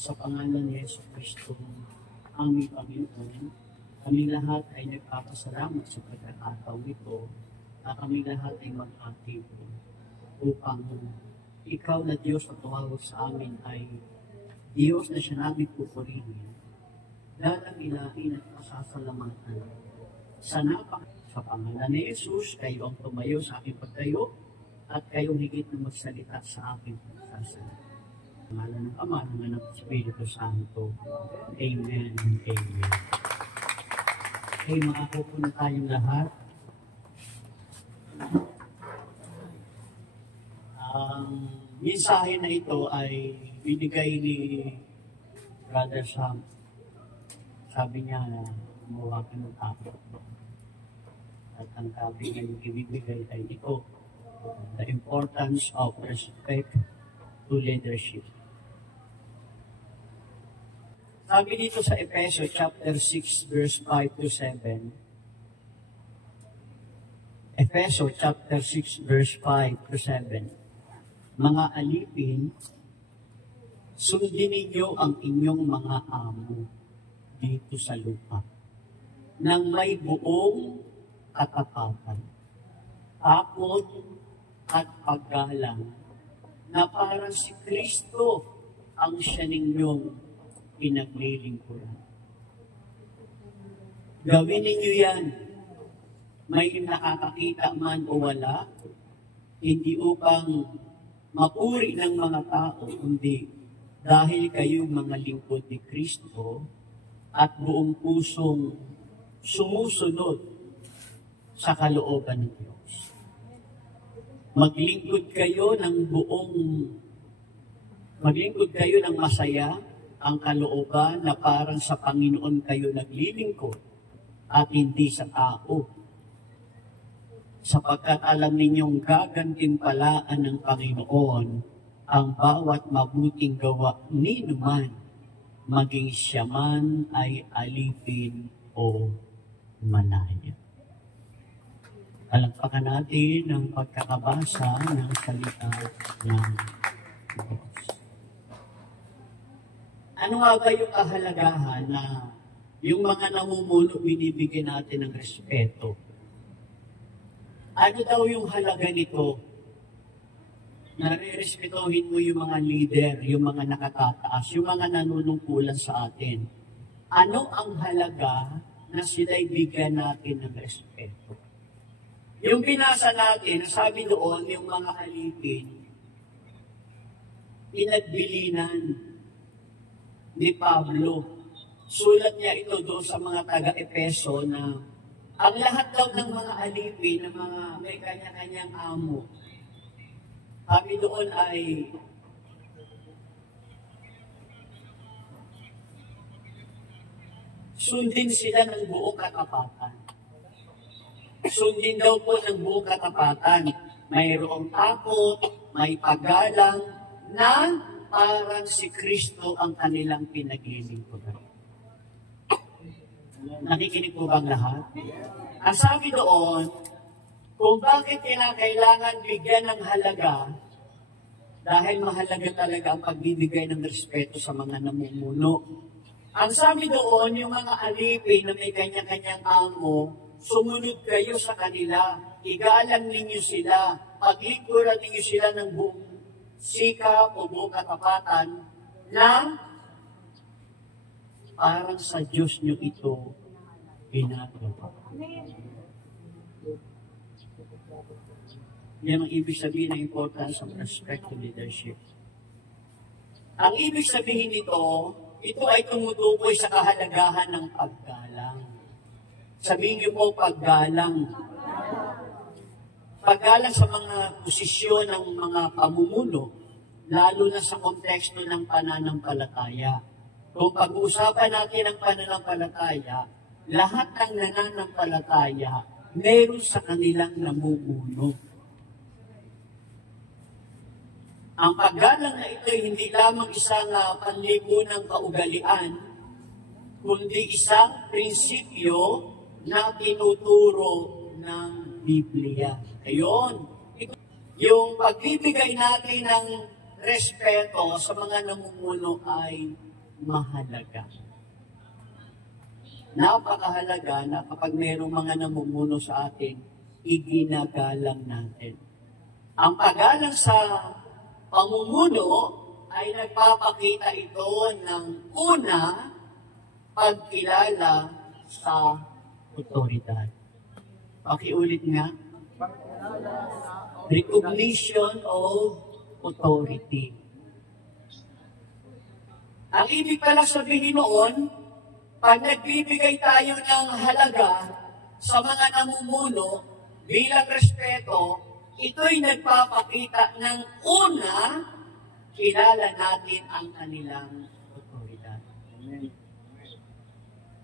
Sa pangalan ni Yesu Kristo, aming Panginoon, kami lahat ay nagpapasalamat sa pagkakataon ito na kami lahat ay mag-aktibo upang ikaw na Diyos na tumawag sa amin ay Diyos na siya namin pupurihin, dadakilain at pasasalamatan. Sa pangalan ni Jesus, kayo ang tumayo sa aking pagtayo at kayong higit na magsalita sa aking pagsasalita. Pangalan ng Ama, ng Anak at Espiritu Santo. Amen and amen. Okay, makakupo na tayong lahat. Ang mensahe na ito ay binigay ni Brother Sam. Sabi niya na gumawa ka ng topic. At ang topic na yung ibibigay ay ito, the importance of respect to leadership. Sabi dito sa Efeso chapter 6 verse 5 to 7. Efeso chapter 6 verse 5 to 7. Mga alipin, sundin ninyo ang inyong mga amo dito sa lupa nang may buong katapatan, takot at paggalang na parang si Kristo ang siya ninyong pinaglilingkuran. Gawin ninyo yan, may nakakakita man o wala, hindi upang mapuri ng mga tao, kundi dahil kayo mga lingkod ni Kristo at buong pusong sumusunod sa kalooban ng Diyos. Maglingkod kayo ng masaya, ang kalooban na parang sa Panginoon kayo naglilingkod at hindi sa tao. Sapagkat alam ninyong gagantimpalaan ng Panginoon ang bawat mabuting gawa ni numan, maging siya man ay alipin o manaya. Palagpakan natin ang pagkakabasa ng salita ng Diyos. Ano nga ba yung kahalagahan na yung mga namumuno binibigyan natin ng respeto? Ano daw yung halaga nito? Nare-respetohin mo yung mga leader, yung mga nakatataas, yung mga nanunungkulan sa atin. Ano ang halaga na sila'y bigyan natin ng respeto? Yung binasa natin, sabi doon, yung mga alipin, pinagbilinan ni Pablo. Sulat niya ito doon sa mga taga-Epeso na ang lahat daw ng mga alipin, ng mga may kanya-kanyang amo, kami doon ay sundin sila ng buong katapatan. Sundin daw po ng buong katapatan. Mayroong takot, may paggalang, na parang si Kristo ang kanilang pinaglilingkuran. Nakikinig po bang lahat? Ang sabi doon, kung bakit kailangan bigyan ng halaga, dahil mahalaga talaga ang pagbibigay ng respeto sa mga namumuno. Ang sabi doon, yung mga alipin na may kanya-kanyang amo, sumunod kayo sa kanila, igalang ninyo sila, paglingkuran ninyo sila ng buong sikap o buong katapatan na parang sa Diyos nyo ito ginagawa. Yan ang ibig sabihin ng importance of respect to leadership. Ang ibig sabihin nito, ito ay tumutukoy sa kahalagahan ng paggalang. Sabihin niyo po, paggalang. Paggalang sa mga posisyon ng mga pamumuno, lalo na sa konteksto ng pananampalataya. Kung pag-uusapan natin ang pananampalataya, lahat ng nananampalataya, meron sa kanilang namumuno. Ang paggalang na ito ay hindi lamang isang panlipunang kaugalian, kundi isang prinsipyo na tinuturo ng Biblia. Ayun. Yung pagbibigay natin ng respeto sa mga namumuno ay mahalaga. Napakahalaga na kapag mayroong mga namumuno sa atin, iginagalang natin. Ang paggalang sa pamumuno ay nagpapakita ito ng una, pagkilala sa otoridad. Pakiulit nga. Recognition of authority. Ang ibig pala sabihin noon, pag nagbibigay tayo ng halaga sa mga namumuno bilang respeto, ito'y nagpapakita ng una, kilala natin ang kanilang otoridad.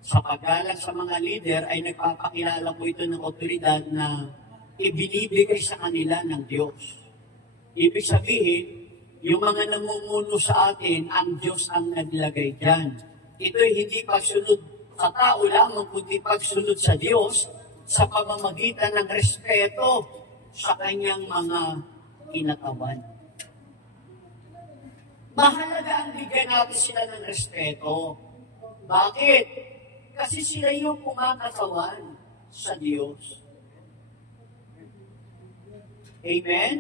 Sa paggalang sa mga leader ay nagpapakilala po ito ng otoridad na ibinibigay sa kanila ng Diyos. Ibig sabihin, yung mga namumuno sa atin, ang Diyos ang naglagay dyan. Ito'y hindi pagsunod sa tao lamang, kundi pagsunod sa Diyos sa pamamagitan ng respeto sa kanyang mga kinatawan. Mahalaga ang bigyan natin sila ng respeto. Bakit? Kasi sila yung kumakatawan sa Diyos. Amen?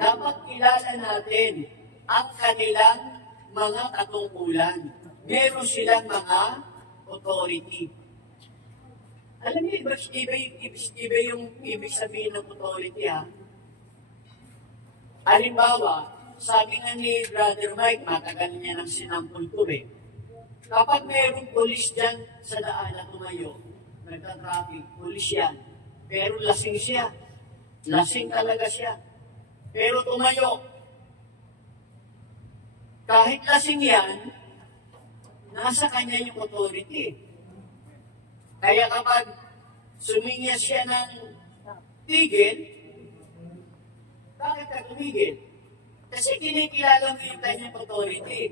Dapat kilala natin ang kanilang mga katungkulan. Meron silang mga authority. Alam niyo, iba yung ibig sabihin ng authority, ha? Halimbawa, sabi nga ni Brother Mike, matagal niya nang sinampul ko kapag mayroong polis dyan sa daan na tumayo, nagka-traffic, polis yan, pero lasing siya. Lasing talaga siya. Pero tumayo. Kahit lasing yan, nasa kanya yung authority. Kaya kapag suminya siya ng tigil, bakit ka tumigil? Kasi kinikilala mo yung kanyang authority.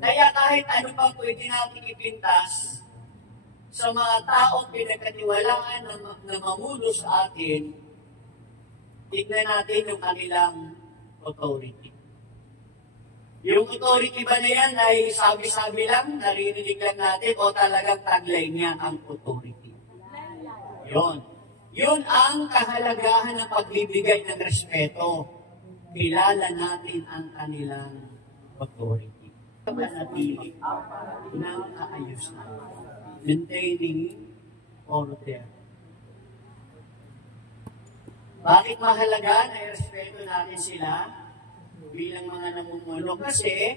Kaya kahit ano pang pwede natin ipintas sa mga taong pinagkatiwalaan na mamuno sa atin, tignan natin yung kanilang authority. Yung authority ba na yan ay sabi-sabi lang, naririnig lang natin, o talagang taglay niya ang authority? Yun. Yun ang kahalagahan ng pagbibigay ng respeto. Kilala natin ang kanilang authority. Manatili ng kaayusan. Maintaining order. Bakit mahalaga na i-respeto natin sila bilang mga namumuno? Kasi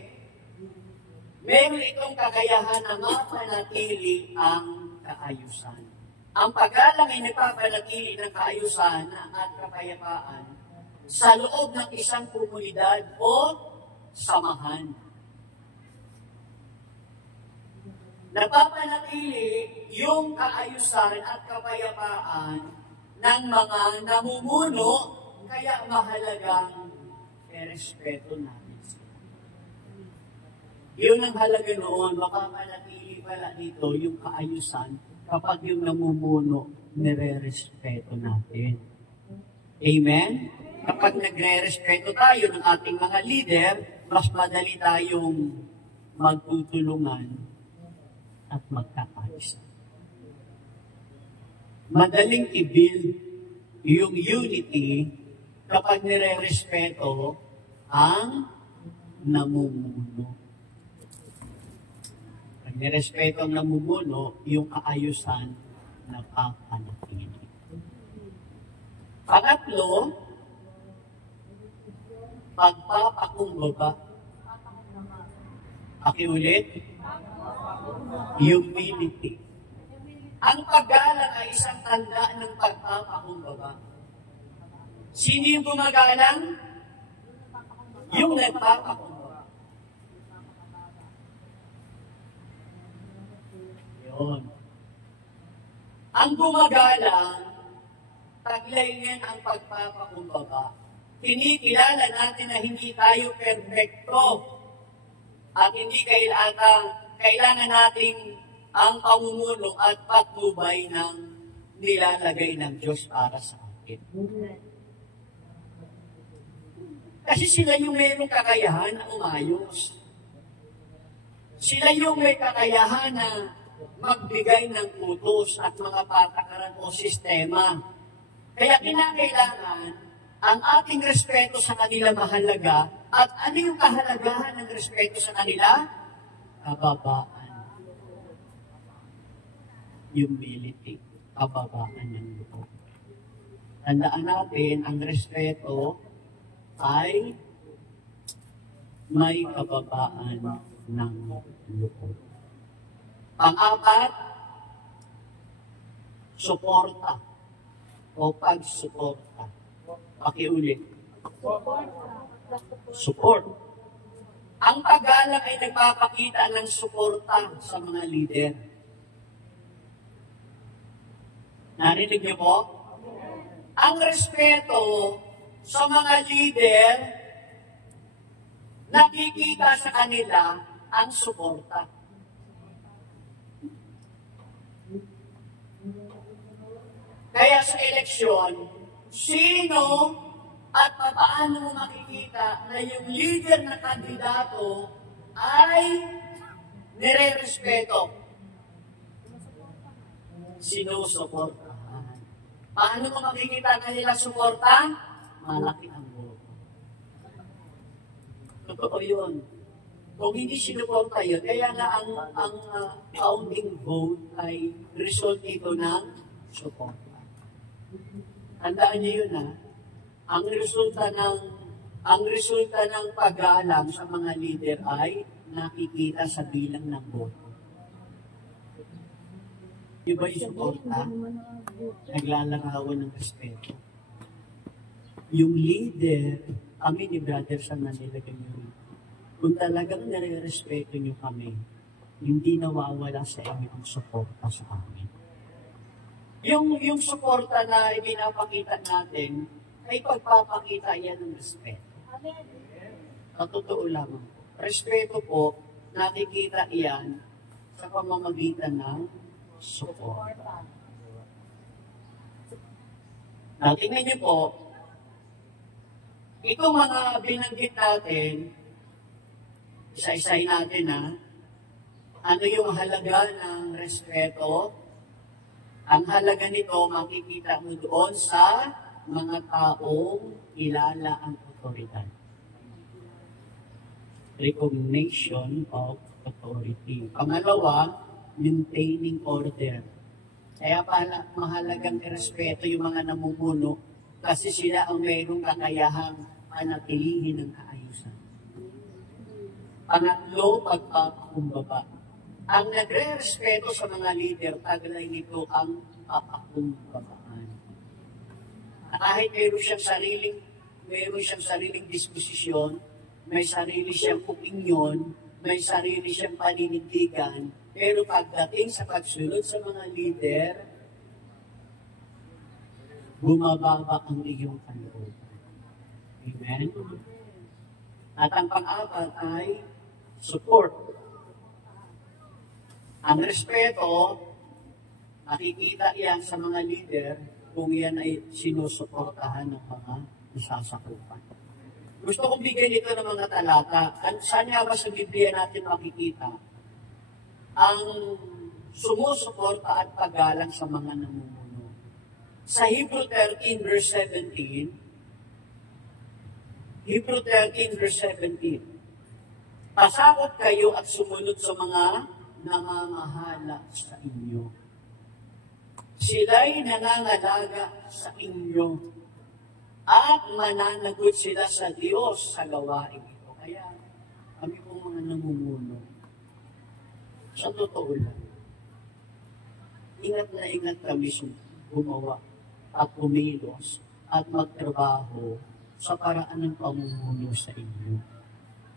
meron itong kakayahan na mapanatili ang kaayusan. Ang paggalang ay nagpapanatili ng kaayusan at kapayapaan sa loob ng isang komunidad o samahan. Napapanatili yung kaayusan at kapayapaan ng mga namumuno, kaya mahalagang respeto natin sila. Yun ang halaga noon, makapanatili pala dito yung kaayusan kapag yung namumuno nire-respeto natin. Amen? Kapag nagre-respeto tayo ng ating mga leader, mas madali tayong magtutulungan at magkakaisa. Madaling i-build yung unity kapag nire-respeto ang namumuno. Pag nirespeto ang namumuno, yung kaayusan napapanatili. Pangatlo, pagpapakumbaba. Pakiulit, humility. Ang paggalang ay isang tanda ng pagpapakumbaba. Sino yung gumagalang? Yung nagpapakumbaba. Yun. Ang gumagalang, taglay niyan ang pagpapakumbaba. Kinikilala natin na hindi tayo perfecto at hindi kailangan nating ang pamumuno at patnubay ng nilalagay ng Diyos para sa atin. Kasi sila yung mayroong kakayahan na umayos. Sila yung may kakayahan na magbigay ng utos at mga patakaran o sistema. Kaya kinakailangan ang ating respeto sa kanila mahalaga. At ano yung kahalagahan ng respeto sa kanila? Kababaan. Humility. Kababaan ng loob. Tandaan natin, ang respeto ay may kababaan ng loob. Pang-apat, suporta o pagsuporta. Pakiulit. Support. Ang paggalang ay nagpapakita ng suporta sa mga leader. Narinig niyo po? Ang respeto sa mga leader, nakikita sa kanila ang suporta. Kaya sa eleksyon, sino at paano mo makikita na yung leader na kandidato ay nire-respeto? Sinusuportahan. Paano mo makikita na nila suporta? Malaki ang boto. Totoo yun. Kung hindi sinuporta yun, kaya nga ang counting vote ay result ito ng suporta. Tandaan niyo yun, ha? Ang resulta ng paggalang sa mga leader ay nakikita sa bilang ng boto. Yung ba yung suporta? Naglalarawan ng respeto. Yung leader, kami ni Brother Sam na nilagay nyo. Kung talagang nare-respeto nyo kami, hindi nawawala sa inyo ang suporta sa amin. Yung suporta na ipinapakita natin, ay pagpapakita yan ng respeto. At totoo lamang. Respeto po, nakikita iyan sa pamamagitan ng suporta. Tingnan niyo po, itong mga binanggit natin, isa-isay natin ano yung halaga ng respeto. Ang halaga nito, makikita mo doon sa mga taong kilala ang otoridad. Recognition of authority. Pangalawa, maintaining order. Kaya pala mahalagang irespeto yung mga namumuno kasi sila ang mayroong kakayahang panatilihin ng kaayusan. Pangatlo, pagpapakumbaba. Ang nagre-respeto sa mga leader, taglay nito ang papakumbabaan. At kahit mayroon siyang sariling disposisyon, may sarili siyang opinyon, may sarili siyang paninindigan, pero pagdating sa pagsunod sa mga leader, bumababa ang iyong kalooban. Amen? At ang pang-apat ay support. Ang respeto, makikita yan sa mga leader kung yan ay sinusuportahan ng mga nasasakupan. Gusto kong bigyan ito ng mga talata. Saan nga ba sa Biblia natin makikita ang sumusuporta at paggalang sa mga namumuno? Sa Hebrew 13 verse 17, Hebrew 13 verse 17, pasakot kayo at sumunod sa mga namamahala sa inyo. Sila'y nangangalaga sa inyo at mananagot sila sa Diyos sa gawain ito. Kaya kami pong mga namumuno, sa totoo lang, ingat na ingat kami gumawa at kumilos at magtrabaho sa paraan ng pamumuno sa inyo.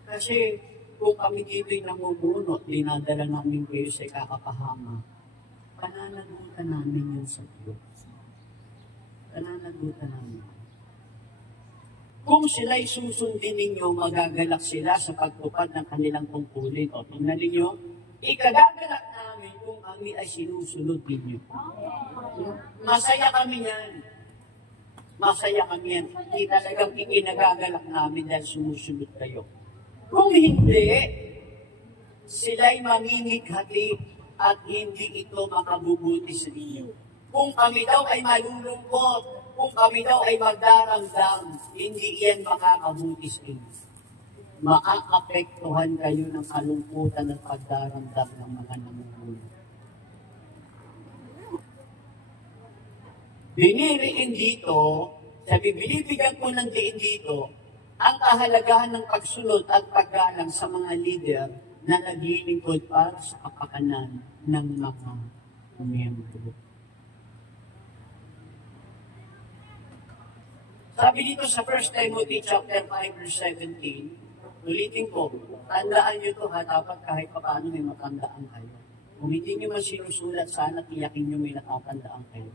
Kasi kung kami dito'y namumuno, dinadala namin kayo sa ikakapahama, pananagutan namin yun sa Diyos. Pananagutan namin. Kung sila'y susundin ninyo, magagalak sila sa pagtupad ng kanilang tungkulin. O, tingnan ninyo, ikagagalak namin kung kami ay sinusunod ninyo. Masaya kami yan. Masaya kami yan. Hindi talagang ikinagagalak namin dahil sumusunod kayo. Kung hindi, sila'y mamimighati at hindi ito makabubuti sa iyo. Kung kami daw ay malulungkot, kung kami daw ay magdaramdam, hindi yan makakabuti sa inyo. Maaapektuhan kayo ng kalungkutan at pagdaramdam ng mga namumuno. Biniriin dito, binibigyan ko ng diin dito, ang kahalagahan ng pagsunod at paggalang sa mga leader na naglilingkod para sa kapakanan ng mga miyembro. Sabi dito sa 1 Timothy chapter 5 verse 17, ulitin ko, tandaan nyo ito dapat kahit paano may matandaan kayo. Kung hindi nyo man sinusulat, sana tiyakin nyo may natatandaan kayo.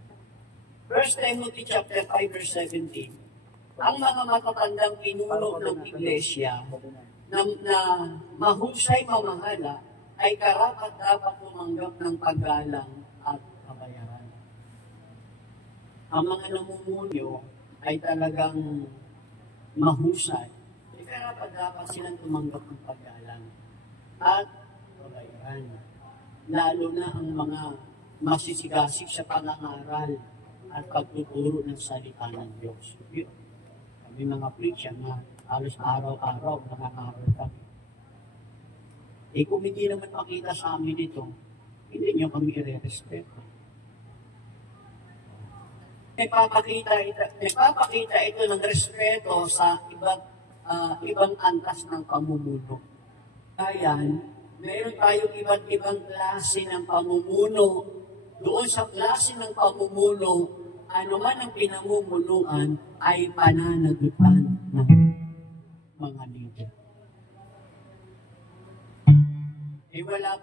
1 Timothy chapter 5 verse 17, ang mga matatandang pinuno ng iglesia na mahusay mamahala ay karapat dapat tumanggap ng paggalang at kabayaran. Ang mga namumuno ay talagang mahusay, ay karapat dapat silang tumanggap ng paggalang at kabayaran. Lalo na ang mga masisigasig sa pangangaral at pagtuturo ng salita ng Diyos. Kami mga preacher na halos araw-araw nangangaral kami. Kung hindi naman makita sa amin ito, hindi nyo kami i-respeto. Nagpapakita ito ng respeto sa ibang antas ng pamumuno. Kaya, meron tayong iba't ibang klase ng pamumuno. Doon sa klase ng pamumuno, ano man ang pinamumunuan ay pananagutan ng mga leader. Wala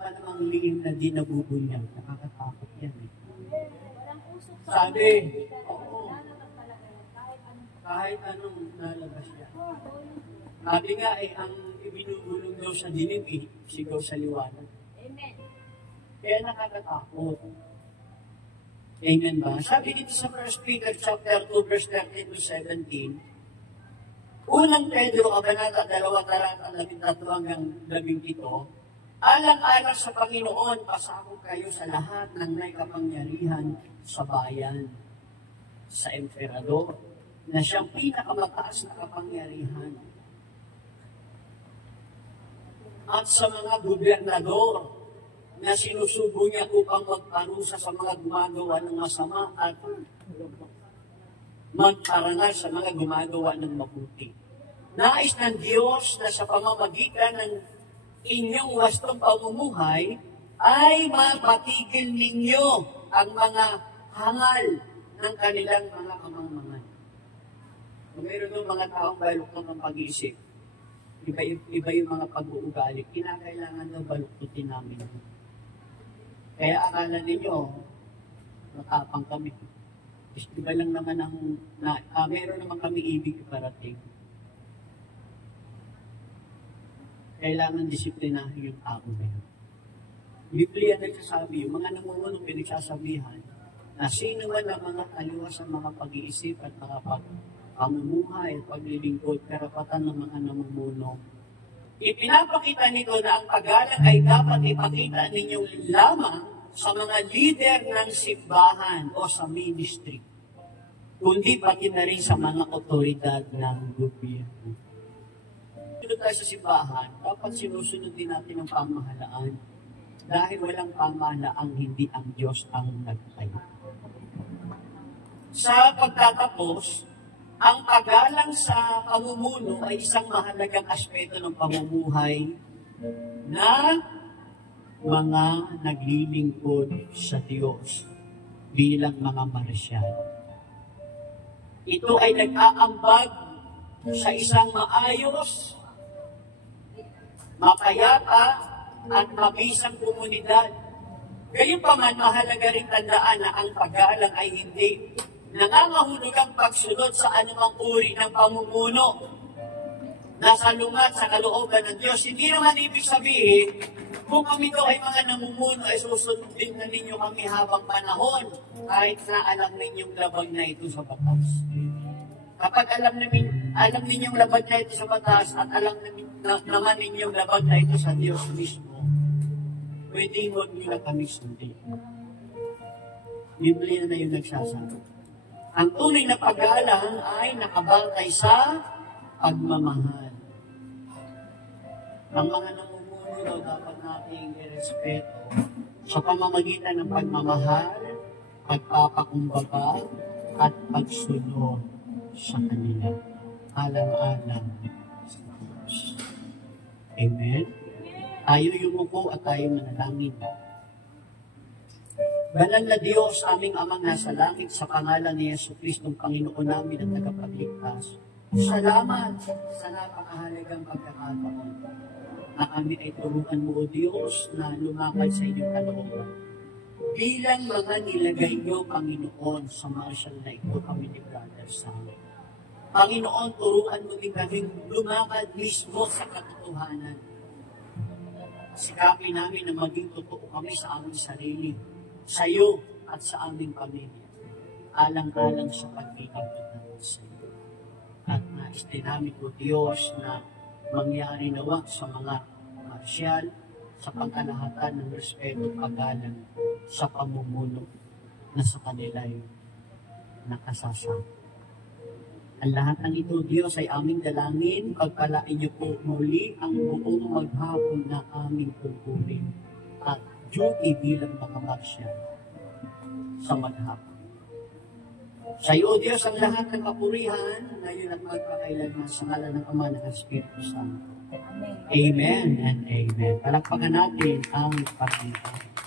pa namang liim na di nabubunyag. Nakakatakot yan eh. Sabi, oo, kahit anong nalabas yan. Sabi nga ang ibinubulong daw sa dilim sigaw sa liwanag. Amen. Kaya nakakatakot. Amen ba? Sabi dito sa 1 Peter chapter 2 verse 13 to 17, unang Pedro, kabanata 2, talata 13 hanggang 17, alang-alang sa Panginoon, pasakop kayo sa lahat ng may kapangyarihan sa bayan, sa emperador, na siyang pinakamataas na kapangyarihan, at sa mga gobernador, na sinusubo niya upang magparusa sa mga gumagawa ng masama at magparangal sa mga gumagawa ng mabuti. Nais ng Diyos na sa pamamagitan ng inyong wastong pamumuhay ay mapatigil ninyo ang mga hangal ng kanilang mga kamangmangan. Kung meron ng mga taong baluktot ng pag-iisip, iba yung mga pag-uugali, kinakailangan daw baluktutin namin. Kaya akala ninyo, matapang kami. Iba lang naman meron naman kami ibig iparating. Kailangan disiplinahin yung tao na yun. Biblia nagsasabi, yung mga namumuno pinagsasabihan, na sino man ang mga taliwas sa mga pag-iisip at mga pamumuhay at paglilingkod, karapatan ng mga namumuno. Ipinapakita nito na ang paggalang ay dapat ipakita ninyong lamang sa mga leader ng simbahan o sa ministry, kundi pati na rin sa mga otoridad ng gobyerno. Sunod tayo sa simbahan, dapat sinusunod din natin ang pamahalaan dahil walang pamahalaang hindi ang Diyos ang nagtayo. Sa pagtatapos, ang paggalang sa pamumuno ay isang mahalagang aspeto ng pamumuhay na mga naglilingkod sa Diyos bilang mga Marsyal. Ito ay nag-aambag sa isang maayos, mapayapa, at mabisang komunidad. Gayunpaman, mahalaga rin tandaan na ang paggalang ay hindi nangangahulugang pagsunod sa anumang uri ng pamumuno na salungat sa kalooban ng Diyos. Hindi naman ibig sabihin, kung kami daw ay mga namumuno, ay susundin na ninyo kami habang panahon, kahit na alam ninyong labag na ito sa batas. Kapag alam ninyong labag na ito sa batas at alam naman ninyong labag na ito sa Diyos mismo, pwede huwag nyo na kami sundin. Biblia na yung nagsasabi. Ang tunay na paggalang ay nakabangkay sa pagmamahal. Ang mga namumuno daw dapat nating irespeto sa pamamagitan ng pagmamahal, pagpapakumbaba, at pagsunod sa kanila. Alang-alang sa Diyos. Amen? Tayo yumuko at tayo manalangin. Banal na Diyos, aming Amang nasa langit, sa pangalan ni Jesucristo, Panginoon namin at tagapagligtas. Salamat sa napakahalagang pagkakataon na kami ay turuan mo, O Diyos, na lumakad sa inyong kalooban. Bilang mga nilagay niyo, Panginoon, sa martial na ito kami ni Brother Sam. Panginoon, turuan mo din kami lumakad mismo sa katotohanan. Sikapin namin na maging totoo kami sa aming sarili, sa iyo at sa aming pamilya, alang-alang sa pagiging totoo sa iyo. At nais din namin, O Diyos, na mangyari nawa sa mga marsyal, sa pagkalahatan ng respeto at paggalang sa pamumuno na sa kanila'y nakasasama. Ang lahat ng ito, Diyos, ay aming dalangin. Pagpalain niyo po muli ang buong maghapon na aming tungkulin at duty bilang mga marsyal sa maghapon. Sa iyo, Diyos, ang lahat ng kapurihan, ngayon at magpakailanman sa ngalan ng Ama ng Espiritu Santo. Amen and amen. Palakpakan natin ang Panginoon.